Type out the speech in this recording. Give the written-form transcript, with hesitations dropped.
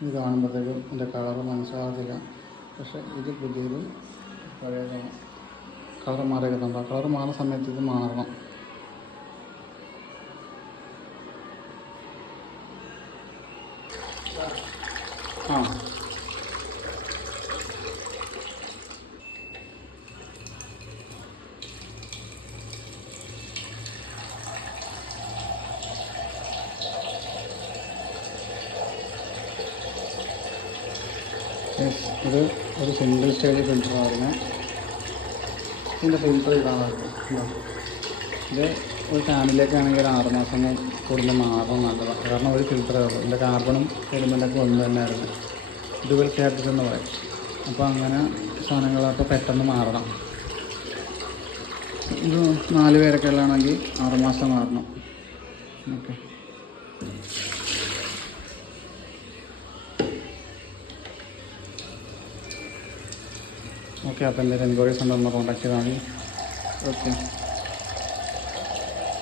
ഇത് കാണുമ്പോഴത്തേക്കും എൻ്റെ കളറ് മനസ്സിലാകത്തില്ല. പക്ഷേ ഇത് പുതിയത് പഴയതാണ്. കളർ മാറിയിട്ടുണ്ടോ? കളർ മാറുന്ന സമയത്ത് ഇത് മാറണം. ആ ഇത് ഒരു സിംഗിൾ സ്റ്റേജ് ഫിൽറ്ററായിരുന്നു. ഇതിൻ്റെ ഫിൽറ്റർ ഇടാമായിരുന്നു. ഇത് ഒരു ഫാമിലിയൊക്കെയാണെങ്കിൽ ഒരു 6 മാസം കൂടുമ്പോൾ മാറണം നല്ലതാണ്. കാരണം ഒരു ഫിൽറ്ററേ ഉള്ളൂ. ഇതിൻ്റെ കാർബണും എലിമെൻ്റൊക്കെ ഒന്ന് തന്നെയായിരുന്നു. ഇതുപോലെ ചേർത്തിട്ടെന്ന് പറയും. അപ്പോൾ അങ്ങനെ സാധനങ്ങളൊക്കെ പെട്ടെന്ന് മാറണം. ഇത് 4 പേരൊക്കെ ഉള്ളതാണെങ്കിൽ 6 മാസം മാറണം. ഓക്കെ. ഓക്കെ, അപ്പോൾ എന്തെങ്കിലും എൻക്വയറീസ് ഉണ്ടോ ഒന്ന് കോൺടാക്ട് ചെയ്താൽ മതി. ഓക്കെ.